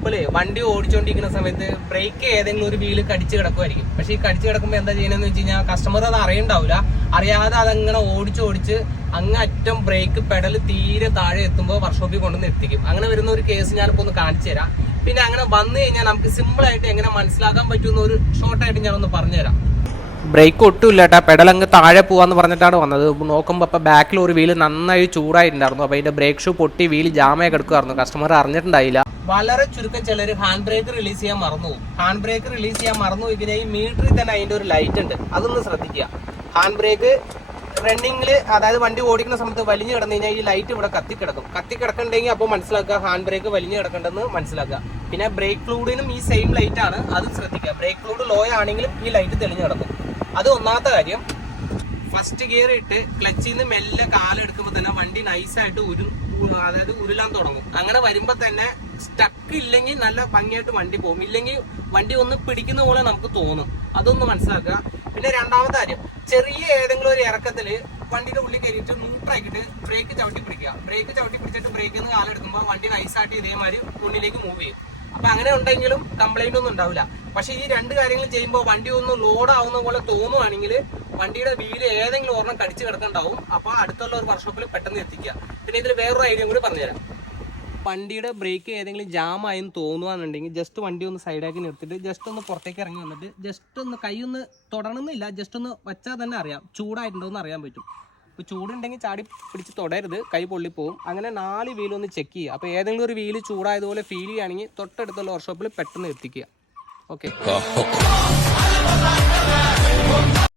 Example വണ്ടി ഓടിച്ചുകൊണ്ടിരിക്കുന്ന സമയത്ത് break ഏതെങ്കിലും ഒരു വീല് കടിച്ചു കിടക്കുമായിരിക്കും. പക്ഷെ ഈ കടിച്ചു കിടക്കുമ്പോൾ എന്താ ചെയ്യണമെന്ന് വെച്ച് കഴിഞ്ഞാൽ കസ്റ്റമർ അത് അറിയണ്ടാവില്ല. അറിയാതെ അതങ്ങനെ ഓടിച്ച് അങ്ങറ്റം ബ്രേക്ക് പെഡൽ തീരെ താഴെ എത്തുമ്പോൾ വർക്ക്ഷോപ്പിൽ കൊണ്ടുവന്ന് എത്തിക്കും. അങ്ങനെ വരുന്ന ഒരു കേസ് ഞാനിപ്പോൾ ഒന്ന് കാണിച്ചു തരാം. പിന്നെ അങ്ങനെ വന്നു കഴിഞ്ഞാൽ നമുക്ക് സിമ്പിൾ ആയിട്ട് എങ്ങനെ മനസ്സിലാക്കാൻ പറ്റുന്ന ഒരു ഷോർട്ടായിട്ട് ഞാനൊന്ന് പറഞ്ഞുതരാം. ബ്രേക്ക് ഒട്ടുമില്ല കേട്ടോ, പെഡൽ അങ്ങ് താഴെ പോവാന്ന് പറഞ്ഞിട്ടാണ് വന്നത്. നോക്കുമ്പോൾ അപ്പോൾ ബാക്കിൽ ഒരു വീല് നന്നായി ചൂടായിട്ടുണ്ടായിരുന്നു. അപ്പോൾ അതിന്റെ ബ്രേക്ക് ഷൂ പൊട്ടി വീല് ജാമായി കിടക്കുമായിരുന്നു. കസ്റ്റമർ അറിഞ്ഞിട്ടുണ്ടായില്ല. വളരെ ചുരുക്കം ചിലർ ഹാൻഡ് ബ്രേക്ക് റിലീസ് ചെയ്യാൻ മറന്നു പോകും. ഹാൻഡ് ബ്രേക്ക് റിലീസ് ചെയ്യാൻ മറന്നു പോയി ഈ മീറ്ററിൽ തന്നെ അതിന്റെ ഒരു ലൈറ്റ് ഉണ്ട്, അതൊന്ന് ശ്രദ്ധിക്കുക. ഹാൻഡ് ബ്രേക്ക് റണ്ണിങ്ങിൽ, അതായത് വണ്ടി ഓടിക്കുന്ന സമയത്ത് വലിഞ്ഞു കിടന്നു കഴിഞ്ഞാൽ ഈ ലൈറ്റ് ഇവിടെ കത്തിക്കിടക്കുന്നുണ്ടെങ്കിൽ അപ്പോൾ മനസ്സിലാക്കുക ഹാൻഡ് ബ്രേക്ക് വലിഞ്ഞു കിടക്കേണ്ടെന്ന് മനസ്സിലാക്കുക. പിന്നെ ബ്രേക്ക് ഫ്ലൂയിഡിനും ഈ സെയിം ലൈറ്റ് ആണ്, അതും ശ്രദ്ധിക്കുക. ബ്രേക്ക് ഫ്ലൂയിഡ് ലോ ആണെങ്കിലും ഈ ലൈറ്റ് തെളിഞ്ഞു കിടക്കും. അത് ഒന്നാമത്തെ കാര്യം. ഫസ്റ്റ് ഗിയർ ഇട്ട് ക്ലച്ചിൽ നിന്ന് മെല്ലെ കാലെടുക്കുമ്പോൾ തന്നെ വണ്ടി നൈസായിട്ട് അതായത് ഉരുളാൻ തുടങ്ങും. അങ്ങനെ വരുമ്പോൾ തന്നെ സ്റ്റക്ക് ഇല്ലെങ്കിൽ നല്ല ഭംഗിയായിട്ട് വണ്ടി പോകും, ഇല്ലെങ്കിൽ വണ്ടി ഒന്ന് പിടിക്കുന്ന പോലെ നമുക്ക് തോന്നും. അതൊന്ന് മനസ്സിലാക്കുക. പിന്നെ രണ്ടാമത്തെ കാര്യം, ചെറിയ ഏതെങ്കിലും ഒരു ഇറക്കത്തില് വണ്ടിയുടെ ഉള്ളിൽ കയറിയിട്ട് ന്യൂട്രാക്കിയിട്ട് ബ്രേക്ക് ചവിട്ടി പിടിക്കുക. ബ്രേക്ക് ചവിട്ടി പിടിച്ചിട്ട് ബ്രേക്കിൽ നിന്ന് കാലെടുക്കുമ്പോൾ വണ്ടി നൈസായിട്ട് ഇതേമാതിരി മുന്നിലേക്ക് മൂവ് ചെയ്യും. അപ്പൊ അങ്ങനെ ഉണ്ടെങ്കിലും കംപ്ലൈന്റ് ഒന്നും ഉണ്ടാവില്ല. പക്ഷെ ഈ രണ്ട് കാര്യങ്ങൾ ചെയ്യുമ്പോൾ വണ്ടി ഒന്ന് ലോഡ് ആവുന്ന പോലെ തോന്നുവാണെങ്കിൽ വണ്ടിയുടെ വീല് ഏതെങ്കിലും ഒരെണ്ണം കടിച്ചു കിടക്കുന്നുണ്ടാവും. അപ്പൊ അടുത്തുള്ള ഒരു വർക്ക്ഷോപ്പിൽ പെട്ടെന്ന് എത്തിക്കുക. പിന്നെ ഇതിൽ വേറൊരു ഐഡിയ കൂടി പറഞ്ഞുതരാം. വണ്ടിയുടെ ബ്രേക്ക് ഏതെങ്കിലും ജാം ആയെന്ന് തോന്നുകയാണെന്നുണ്ടെങ്കിൽ ജസ്റ്റ് വണ്ടി ഒന്ന് സൈഡാക്കി നിർത്തിയിട്ട് ജസ്റ്റ് ഒന്ന് പുറത്തേക്ക് ഇറങ്ങി വന്നിട്ട് ജസ്റ്റ് ഒന്ന് കൈ ഒന്ന് തൊടണമെന്നില്ല, ജസ്റ്റ് ഒന്ന് വെച്ചാൽ തന്നെ അറിയാം ചൂടായിട്ടുണ്ടോ എന്ന് അറിയാൻ പറ്റും. അപ്പോൾ ചൂടുണ്ടെങ്കിൽ ചാടി പിടിച്ച് തൊടരുത്, കൈ പൊള്ളിപ്പോവും. അങ്ങനെ 4 വീലൊന്ന് ചെക്ക് ചെയ്യുക. അപ്പോൾ ഏതെങ്കിലും ഒരു വീല് ചൂടായതുപോലെ ഫീൽ ചെയ്യുകയാണെങ്കിൽ തൊട്ടടുത്തുള്ള വർക്ക്ഷോപ്പിൽ പെട്ടെന്ന് എത്തിക്കുക. ഓക്കെ.